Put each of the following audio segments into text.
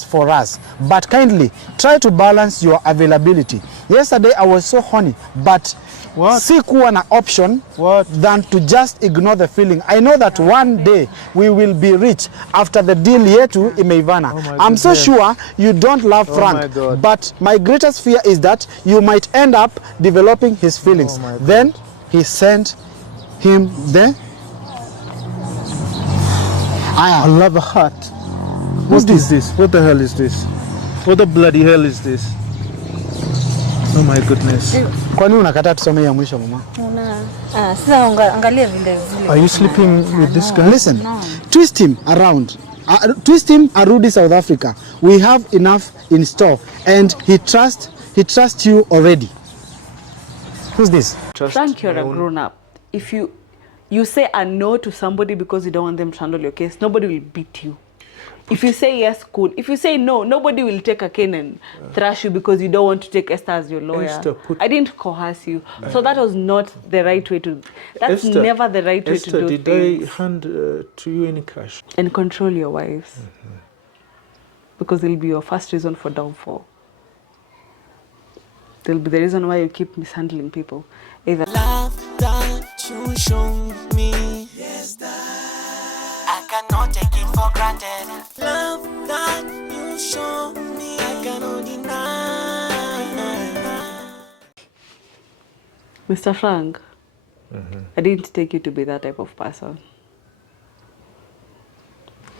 for us, but kindly try to balance your availability. Yesterday I was so horny, but sikuwa na option than to just ignore the feeling. I know that one day we will be rich after the deal yetu imeivana. I'm so sure you don't love Frank, but my greatest fear is that you might end up developing his feelings. Then he sent him there. I love a heart. What is this? What the hell is this? What the bloody hell is this? Oh my goodness. Kwani unakataa tusome ya mwisho mama? Sasa angalia vile. Are you sleeping with this guy? Listen, twist him around. Twist him arudi South Africa. We have enough in store and he trusts you already. Who's this? Frank, you're a grown up. If you say a no to somebody because you don't want them to handle your case, nobody will beat you. If you say yes, cool. If you say no, nobody will take a cane and thrash you because you don't want to take Esther as your lawyer. Esther, I didn't coerce you. So that was not the right way to... That's Esther, never the right way to do did things. Did I hand to you any cash? And control your wives. Because it'll be your first reason for downfall. It'll be the reason why you keep mishandling people. Either love that you show me, yes, that I cannot take it for granted. Love that you show me, I cannot deny. Mr. Frank, I didn't take you to be that type of person.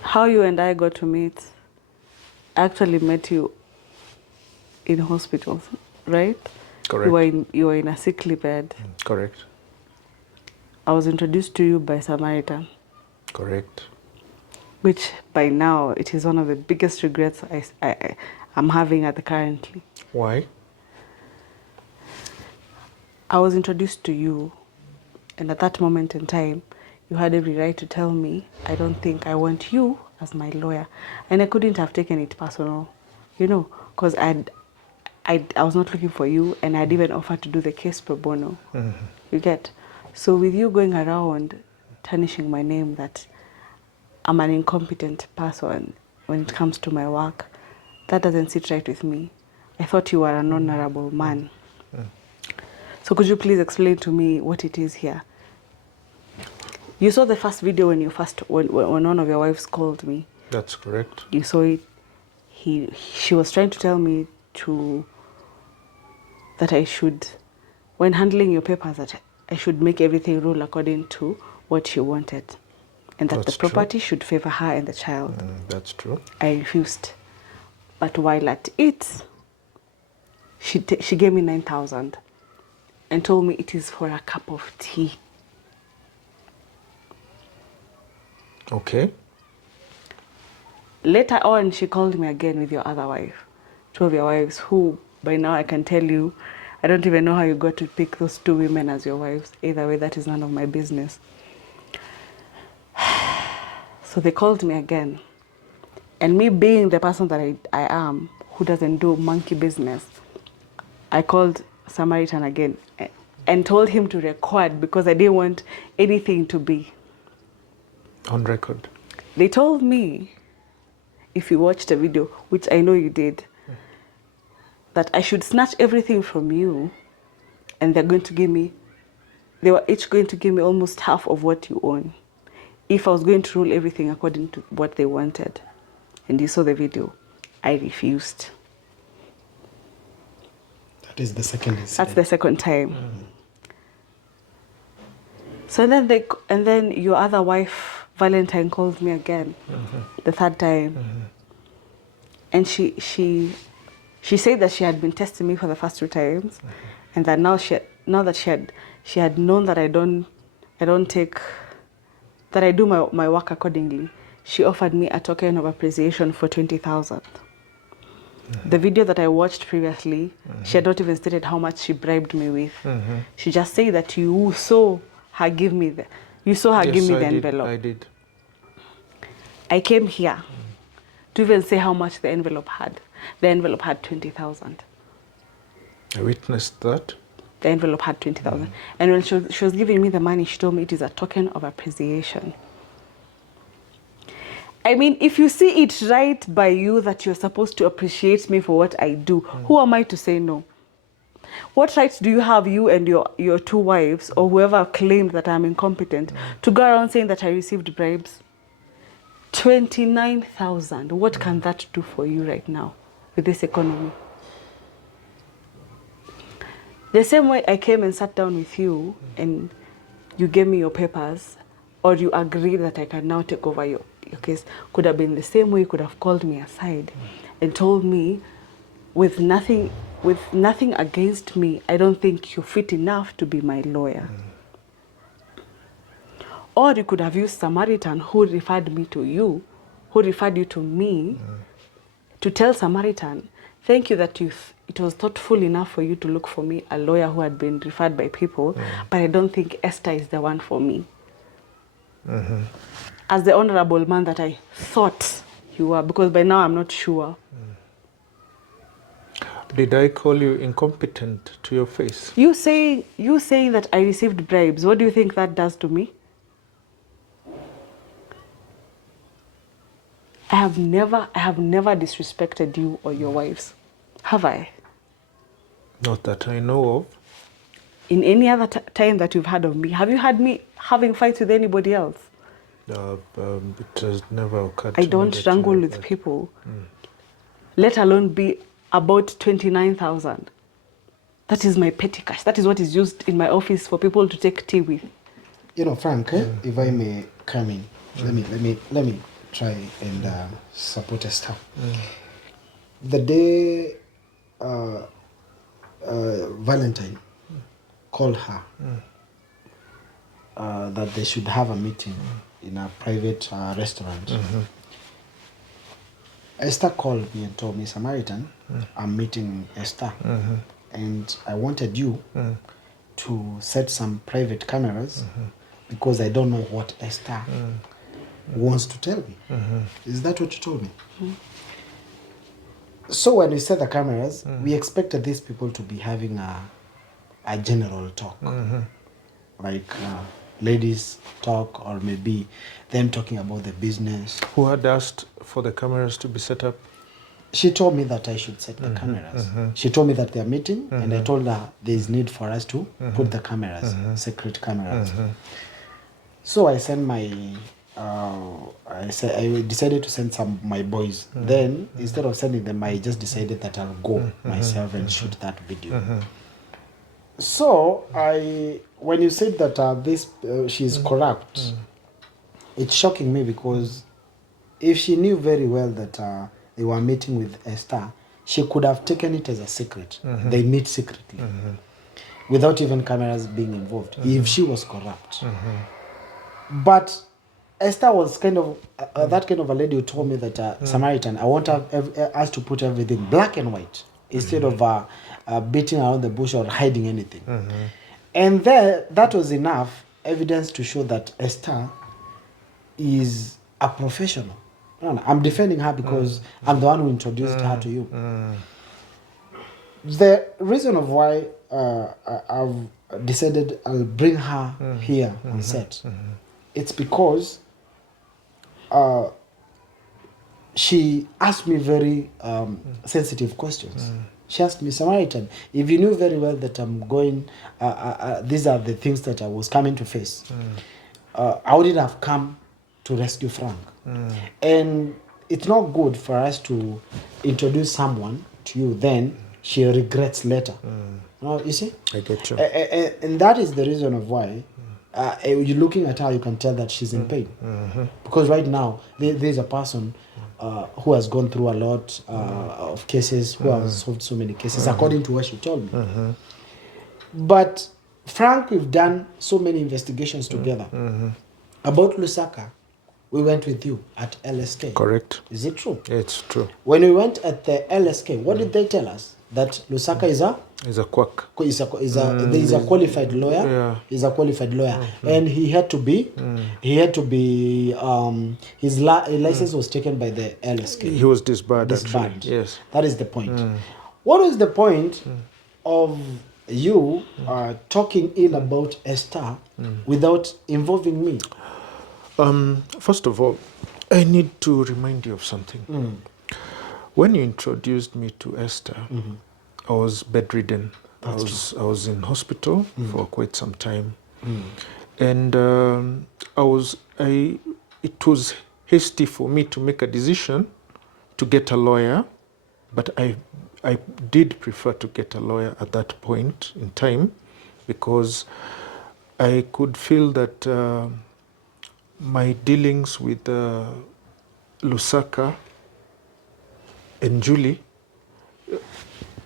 How you and I got to meet, I actually met you in hospitals, right? Correct. You were in a sickly bed. Correct. I was introduced to you by Samaritan. Correct. Which by now, it is one of the biggest regrets I'm having at the currently. Why? I was introduced to you, and at that moment in time, you had every right to tell me, I don't think I want you as my lawyer. And I couldn't have taken it personal, you know, because I was not looking for you, and I'd even offered to do the case pro bono. You get? So with you going around tarnishing my name that I'm an incompetent person when it comes to my work, that doesn't sit right with me. I thought you were an honorable man. So could you please explain to me what it is here? You saw the first video when one of your wives called me. That's correct. You saw it. She was trying to tell me that I should, when handling your papers, that I should make everything rule according to what she wanted. And that the property should favor her and the child. That's true. I refused. But while at it, she gave me 9,000 and told me it is for a cup of tea. Okay. Later on, she called me again with your other wife, two of your wives, who by now I can tell you, I don't even know how you got to pick those two women as your wives. Either way, that is none of my business. So they called me again. And me being the person that I am, who doesn't do monkey business, I called Samaritan again and told him to record because I didn't want anything to be on record. They told me, if you watched the video, which I know you did, that I should snatch everything from you, and they were each going to give me almost half of what you own, if I was going to rule everything according to what they wanted. And you saw the video. I refused. That is the second incident. That's the second time. So then your other wife, Valentine, called me again, the third time. And she said that she had been testing me for the first 2 times, and that now that she had known that I do my work accordingly, she offered me a token of appreciation for 20,000. The video that I watched previously, she had not even stated how much she bribed me with. She just said that you saw her give me the envelope. I did. I came here to even say how much the envelope had. The envelope had 20,000. I witnessed that. The envelope had 20,000. And when she was giving me the money, she told me it is a token of appreciation. I mean, if you see it right by you that you're supposed to appreciate me for what I do, who am I to say no? What rights do you have, you and your two wives, or whoever claimed that I'm incompetent, to go around saying that I received bribes? 29,000. What can that do for you right now with this economy? The same way I came and sat down with you and you gave me your papers, or you agreed that I can now take over your case, could have been the same way you could have called me aside and told me, with nothing against me, I don't think you're fit enough to be my lawyer. Or you could have used Samaritan, who referred me to you, who referred you to me, to tell Samaritan, thank you that it was thoughtful enough for you to look for me a lawyer who had been referred by people, but I don't think Esther is the one for me. As the honorable man that I thought you were, because by now I'm not sure. Did I call you incompetent to your face? You saying that I received bribes, what do you think that does to me? I have never disrespected you or your wives. Have I? Not that I know of. In any other time that you've had of me, have you had me having fights with anybody else? It has never occurred to I me don't that wrangle you with have that. people, let alone be about 29,000. That is my petty cash. That is what is used in my office for people to take tea with. You know, Frank, if I may come in, let me try and support Esther. The day Valentine called her that they should have a meeting in a private restaurant, Esther called me and told me, Samaritan, I'm meeting Esther, and I wanted you to set some private cameras because I don't know what Esther wants to tell me. Is that what you told me? So when we set the cameras, we expected these people to be having a general talk, like ladies talk, or maybe them talking about the business. Who had asked for the cameras to be set up? She told me that I should set the cameras. She told me that they're meeting, and I told her there is need for us to put the cameras, secret cameras. So I sent my, I decided to send some of my boys. Then instead of sending them, I just decided that I'll go myself and shoot that video. So when you said that she's corrupt, it's shocking me, because if she knew very well that they were meeting with Esther, she could have taken it as a secret. They meet secretly, without even cameras being involved, if she was corrupt. But Esther was kind of that kind of a lady who told me that Samaritan, I want us to put everything black and white instead of beating around the bush or hiding anything. And that was enough evidence to show that Esther is a professional. No, I'm defending her because I'm the one who introduced her to you. The reason of why I've decided I'll bring her here on set, it's because she asked me very sensitive questions. She asked me, Samaritan, if you knew very well that I'm going, these are the things that I was coming to face, I wouldn't have come to rescue Frank. And it's not good for us to introduce someone to you, then she regrets later. No, you see? I get you. And that is the reason of why you're looking at her, you can tell that she's in pain. Because right now, there's a person who has gone through a lot of cases, who has solved so many cases, according to what she told me. But Frank, we've done so many investigations together. About Lusaka, we went with you at LSK. Correct. Is it true? It's true. When we went at the LSK, what did they tell us? That Lusaka is a quack. Is a qualified lawyer. Yeah. He's a qualified lawyer, and he had to be. His license was taken by the LSK. He was disbarred. Disbarred. Actually. Yes. That is the point. What is the point of you talking ill about Esther without involving me? First of all, I need to remind you of something. When you introduced me to Esther, I was bedridden. I was in hospital for quite some time, and it was hasty for me to make a decision to get a lawyer, but I did prefer to get a lawyer at that point in time because I could feel that my dealings with Lusaka and Julie,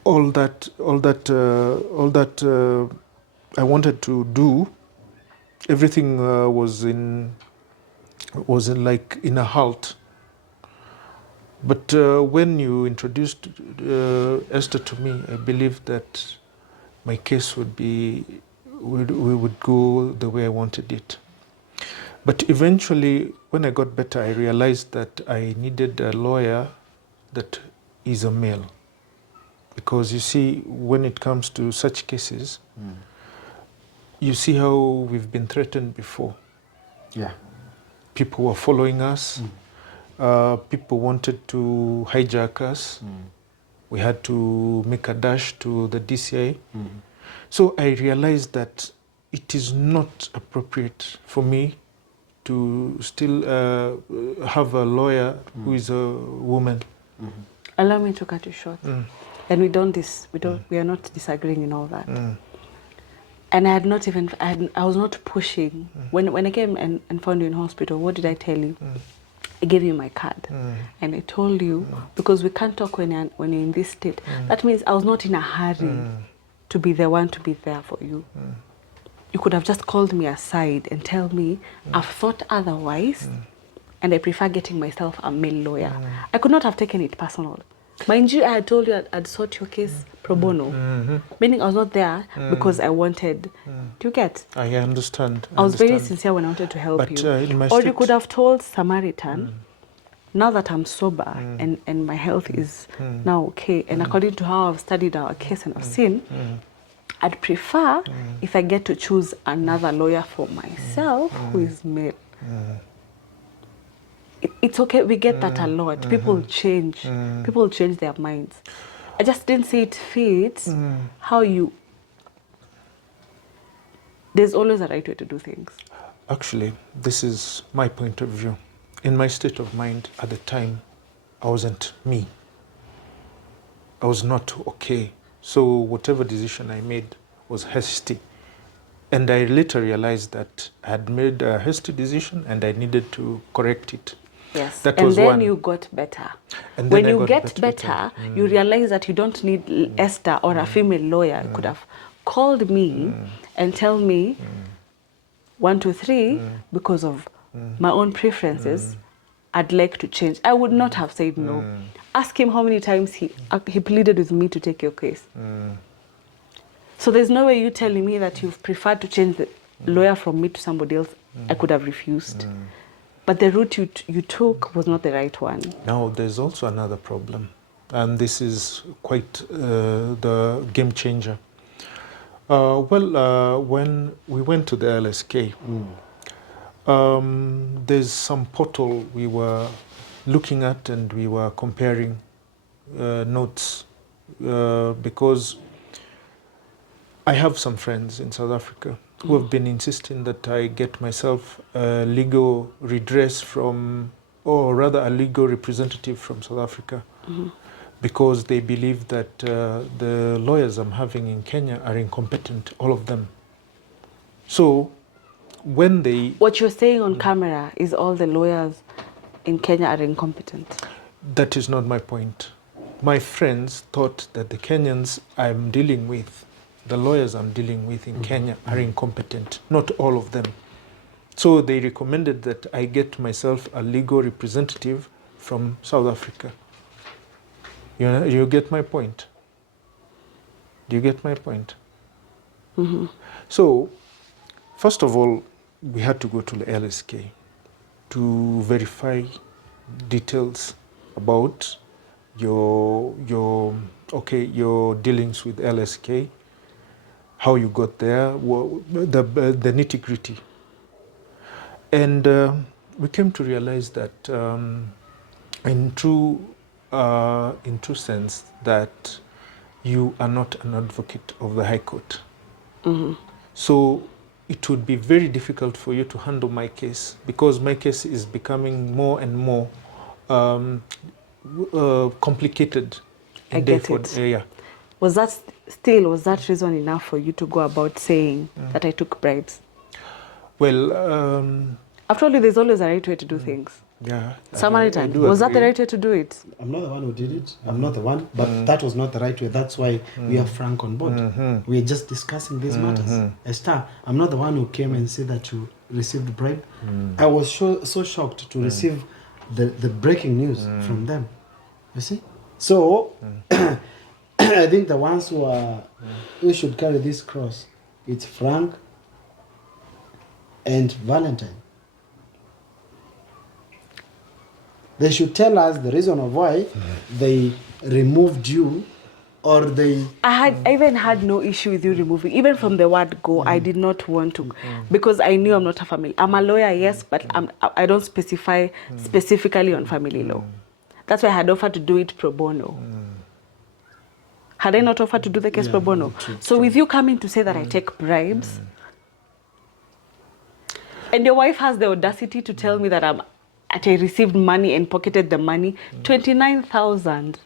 all that I wanted to do, everything was in a halt. But when you introduced Esther to me, I believed that my case we would go the way I wanted it. But eventually, when I got better, I realized that I needed a lawyer that is a male. Because you see, when it comes to such cases, you see how we've been threatened before. Yeah. People were following us. People wanted to hijack us. We had to make a dash to the DCI. So I realized that it is not appropriate for me to still have a lawyer who is a woman. Allow me to cut you short. And we are not disagreeing in all that. And I was not pushing. When I came and found you in hospital, what did I tell you? I gave you my card. And I told you, because we can't talk when you're in this state. That means I was not in a hurry to be the one to be there for you. You could have just called me aside and tell me, I've thought otherwise, and I prefer getting myself a male lawyer. I could not have taken it personal. Mind you, I had told you I'd sought your case pro bono, meaning I was not there because I wanted. Do you get? I understand. I was very sincere when I wanted to help But, you. in Or you could have told Samaritan, now that I'm sober and my health is now okay, and according to how I've studied our case and I've seen, I'd prefer if I get to choose another lawyer for myself who is male. It's okay, we get that a lot. People change. People change their minds. I just didn't see it fit how you... There's always a right way to do things. Actually, this is my point of view. In my state of mind at the time, I wasn't me. I was not okay. So whatever decision I made was hasty. And I later realized that I had made a hasty decision and I needed to correct it. Yes, that and was then one. you got better. And when then I you got get better, you realize that you don't need Esther or a female lawyer. You could have called me and tell me 1, 2, 3 because of my own preferences. I'd like to change. I would not have said no. Ask him how many times he pleaded with me to take your case. So there's no way you telling me that you've preferred to change the lawyer from me to somebody else. I could have refused. But the route you took was not the right one. Now, there's also another problem, and this is quite the game changer. When we went to the LSK, there's some portal we were looking at and we were comparing notes because I have some friends in South Africa who have been insisting that I get myself a legal redress from, or rather a legal representative from South Africa, because they believe that the lawyers I'm having in Kenya are incompetent, all of them. So when they... What you're saying on camera is all the lawyers in Kenya are incompetent. That is not my point. My friends thought that the Kenyans I'm dealing with, the lawyers I'm dealing with in Kenya are incompetent, not all of them. So they recommended that I get myself a legal representative from South Africa. You get my point? Do you get my point? So, first of all, we had to go to the LSK to verify details about your dealings with LSK, how you got there, the nitty-gritty. And we came to realize that in true sense that you are not an advocate of the High Court. So it would be very difficult for you to handle my case, because my case is becoming more and more complicated. I get it. Yeah. Was that reason enough for you to go about saying that I took bribes? Well, after all, there's always a right way to do things. yeah. Samaritan, I do was that the agree. right way to do it? I'm not the one who did it. I'm not the one, but that was not the right way. That's why we are frank on board. We are just discussing these matters. Esther, I'm not the one who came and said that you received bribe. I was so shocked to receive the breaking news from them. You see? So, I think the ones who should carry this cross, it's Frank and Valentine. They should tell us the reason of why they removed you, or they... I even had no issue with you removing. Even from the word go, I did not want to. Because I knew I'm not a family. I'm a lawyer, yes, but I don't specify specifically on family law. That's why I had offered to do it pro bono. Had I not offered to do the case pro bono? So with you coming to say that I take bribes, and your wife has the audacity to tell me that I received money and pocketed the money, 29,000.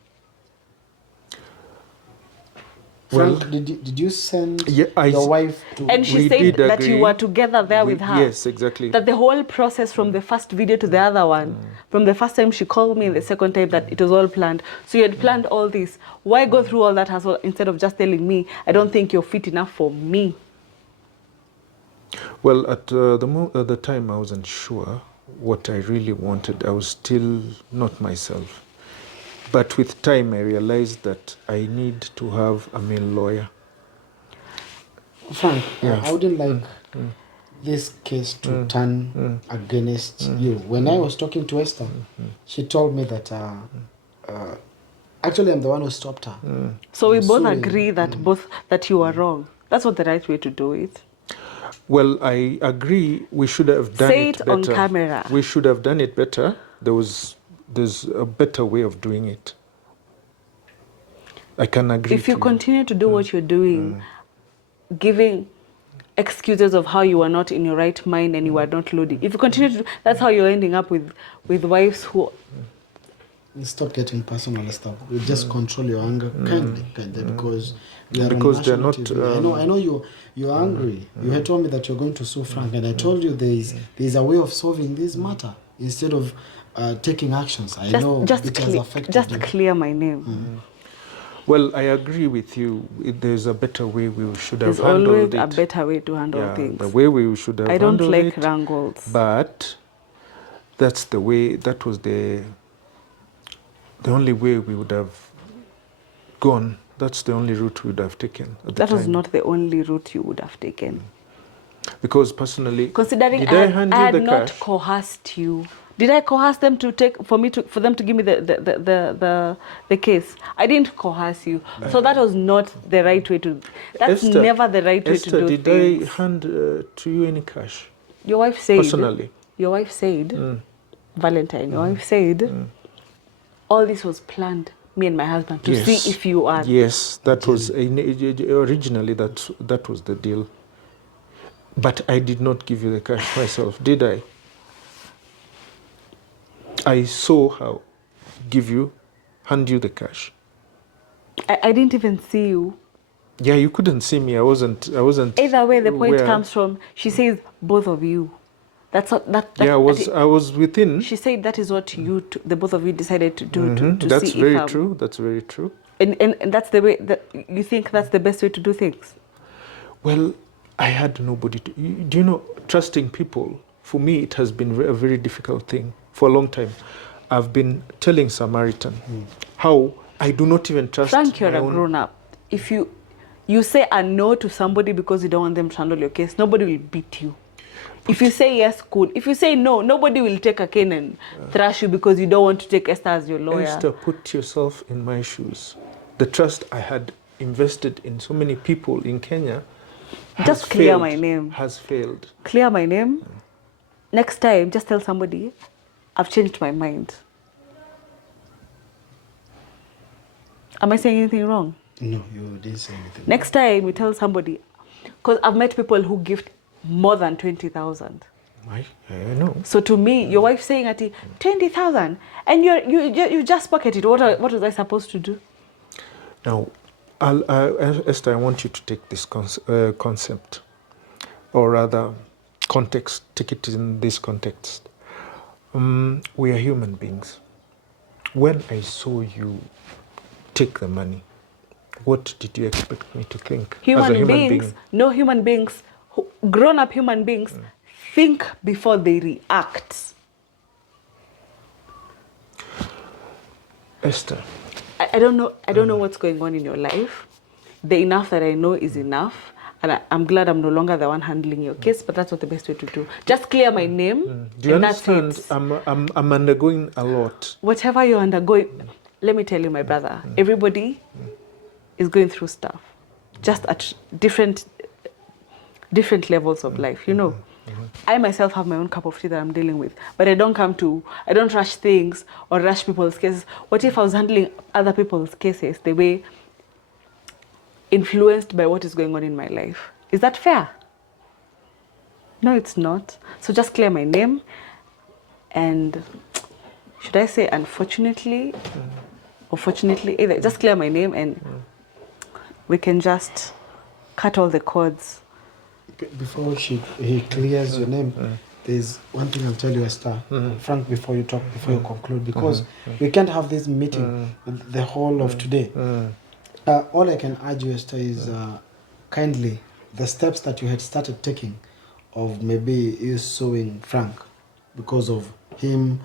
Frank, did you send Yeah, your wife to... And she We said did that you agree. were together there with her. Yes, exactly. That the whole process from the first video to the other one, from the first time she called me and the second time, that it was all planned. So you had planned all this. Why go through all that hassle instead of just telling me, I don't think you're fit enough for me? Well, at the time, I wasn't sure what I really wanted. I was still not myself. But with time, I realized that I need to have a male lawyer. Frank, I wouldn't like this case to turn against you. When I was talking to Esther, she told me that actually I'm the one who stopped her. So we both Sorry. agree that that you are wrong. That's not the right way to do it. Well, I agree. We should have done Say it it better. on camera. We should have done it better. There's a better way of doing it. I can agree. If you to continue to do what you're doing, giving excuses of how you are not in your right mind and you are not loading. If you continue to do, that's how you're ending up with wives who... Stop getting personal stuff. You just control your anger kindly, because we are Because on they're national not, TV. I know you're angry. You had told me that you're going to sue Frank, and I told you there's a way of solving this matter instead of taking actions. I know it has affected you. Clear my name. Well, I agree with you. There's a better way we should have There's handled always it. a better way to handle things. The way we should have I don't handled like it. wrangles. But that's the way, that was the only way we would have gone. That's the only route we would have taken at the That was time. not the only route you would have taken. Because personally, Considering did I hand you had the not cash? coerced you. Did I coerce them for them to give me the case? I didn't coerce you. So that was not the right way to... That's Esther, never the right way Esther, to do did things. I hand to you any cash? Your wife said... Personally. Your wife said... Valentine, your wife said... All this was planned, me and my husband, to see if you are... Yes, that was... Originally, that was the deal. But I did not give you the cash myself, did I? I saw how hand you the cash. I didn't even see you. Yeah, you couldn't see me. I wasn't. Either way, the point aware. comes from, she says, both of you. That's what that. Yeah, I was within. She said that is what the both of you decided to do to That's see very if true. That's very true. And that's the way that you think that's the best way to do things. Well, I had nobody to. Do you know, trusting people, for me, it has been a very difficult thing for a long time. I've been telling Samaritan how I do not even trust Frank, you're my a own. grown-up. If you say a no to somebody because you don't want them to handle your case, nobody will beat you. If you say yes, cool. If you say no, nobody will take a cane and thrash you because you don't want to take Esther as your lawyer. Esther, put yourself in my shoes. The trust I had invested in so many people in Kenya Just clear my name. Has failed. Clear my name. next time, just tell somebody, I've changed my mind. Am I saying anything wrong? No, you didn't say anything. Next time, you tell somebody, because I've met people who gift more than 20,000. I know. So to me, your wife saying at 20,000, and you just pocket it. What was I supposed to do? Now, Esther, I want you to take this concept, or rather, context. Take it in this context. We are human beings. When I saw you take the money, what did you expect me to think? Human beings, no human beings, grown-up human beings, think before they react. Esther. I don't know what's going on in your life. The enough that I know is enough. And I'm glad I'm no longer the one handling your case, but that's not the best way to do. Just clear my name. Do you and understand? That's it. I'm undergoing a lot. Whatever you're undergoing, let me tell you, my brother, everybody is going through stuff, just at different levels of life, you know. I myself have my own cup of tea that I'm dealing with, but I don't rush things or rush people's cases. What if I was handling other people's cases the way influenced by what is going on in my life? Is that fair? No, it's not. So just clear my name, and should I say unfortunately or fortunately, either just clear my name and we can just cut all the cords. Before he clears your name, there's one thing I'll tell you, Esther, Frank, before you conclude, because we can't have this meeting with the whole of today. All I can urge you, Esther, is kindly the steps that you had started taking of maybe you suing Frank because of him,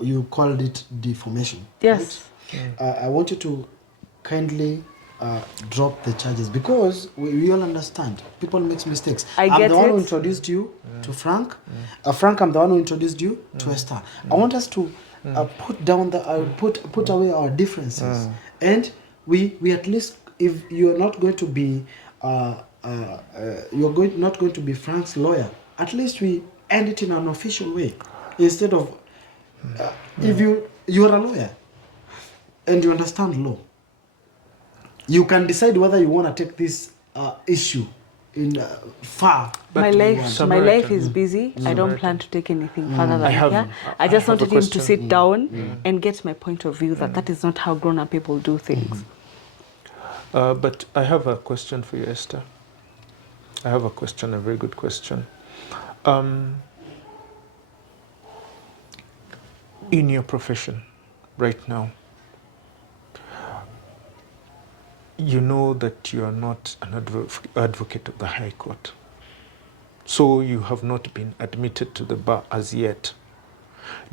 you called it deformation. Yes. Right? I want you to kindly drop the charges, because we all understand people make mistakes. I'm the one who introduced you to Frank. Frank, I'm the one who introduced you to Esther. I want us to put down put away our differences, and we at least, if you're not going to be not going to be Frank's lawyer, at least we end it in an official way, instead of if you're a lawyer and you understand law, you can decide whether you want to take this issue in far. My life is busy. I don't plan to take anything further than here. I just wanted him to sit down and get my point of view that is not how grown-up people do things. But I have a question for you, Esther. I have a very good question. In your profession right now, you know that you are not an advocate of the High Court. So you have not been admitted to the bar as yet.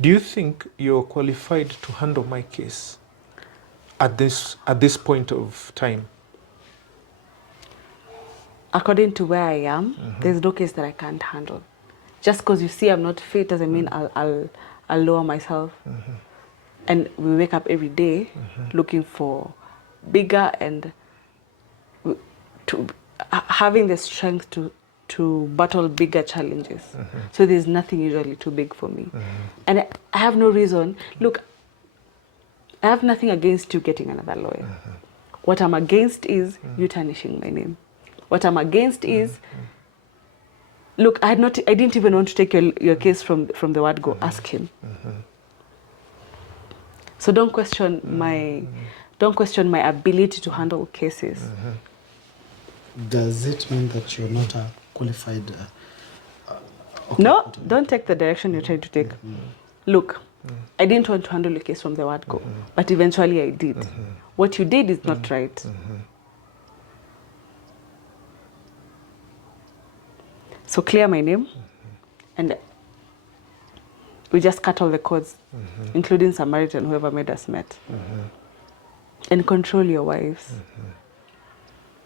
Do you think you're qualified to handle my case at this point of time? According to where I am, there's no case that I can't handle. Just because you see I'm not fit doesn't mean I'll lower myself. And we wake up every day looking for bigger and having the strength to battle bigger challenges. So there's nothing usually too big for me. And I have no reason. Look, I have nothing against you getting another lawyer. What I'm against is you tarnishing my name. What I'm against is, look, I didn't even want to take your case from the word go. Ask him. So don't question my ability to handle cases. Does it mean that you're not a qualified? No, don't take the direction you're trying to take. Look, I didn't want to handle a case from the word go, but eventually I did. What you did is not right. So clear my name, and we just cut all the cords, including Samaritan, whoever made us met. And control your wives,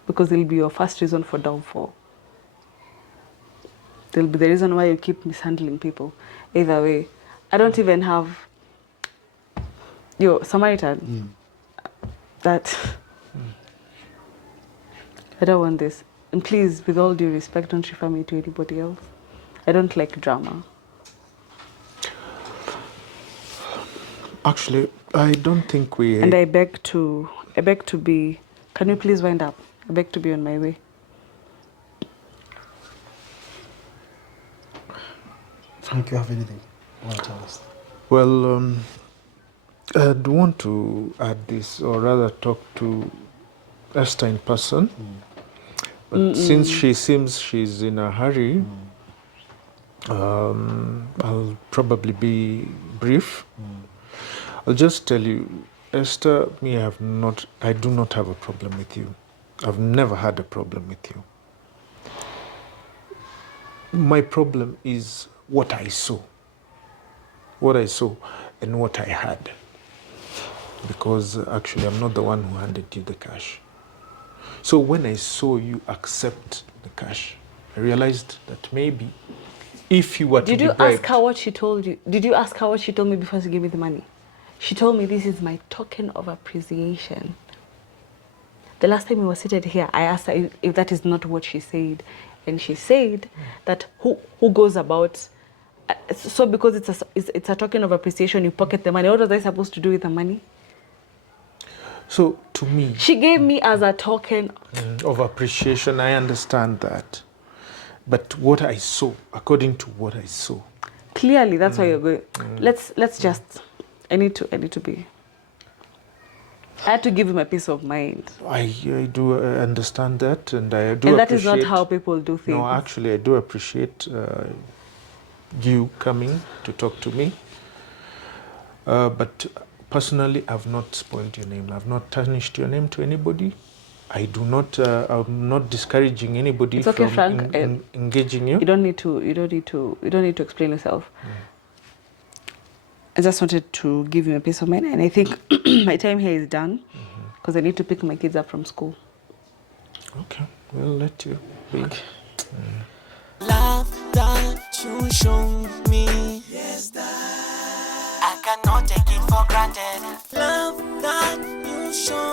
because they'll be your first reason for downfall. They'll be the reason why you keep mishandling people. Either way, I don't even have Samaritan. That I don't want this. And please, with all due respect, don't refer me to anybody else. I don't like drama. Actually, I don't think we... And I beg to be, can you please wind up? I beg to be on my way. Frank, you have anything you want to tell us? Well, I'd want to add this, or rather talk to Esther in person. But since she seems she's in a hurry, I'll probably be brief. I'll just tell you, Esther, I do not have a problem with you. I've never had a problem with you. My problem is what I saw. What I saw and what I had. Because actually I'm not the one who handed you the cash. So when I saw you accept the cash, I realized that maybe if you were to be bribed... Did you ask her what she told you? Did you ask her what she told me before she gave me the money? She told me this is my token of appreciation. The last time we were seated here, I asked her if that is not what she said. And she said that who goes about... So because it's a token of appreciation, you pocket the money. What was I supposed to do with the money? So to me... She gave me as a token... of appreciation, I understand that. But what I saw, according to what I saw... Clearly, that's why you're going... Let's just... I need to be... I had to give him a peace of mind. I do understand that, and I do and that appreciate... is not how people do things. No, actually, I do appreciate you coming to talk to me. But personally, I've not spoiled your name. I've not tarnished your name to anybody. I do not. I'm not discouraging anybody it's okay, from Frank. Engaging you. You don't need to explain yourself. I just wanted to give him a peace of mind, and I think my time here is done because I need to pick my kids up from school. Okay, we'll let you be. Okay. Love that you show me, yes, that I cannot take it for granted. Love that you show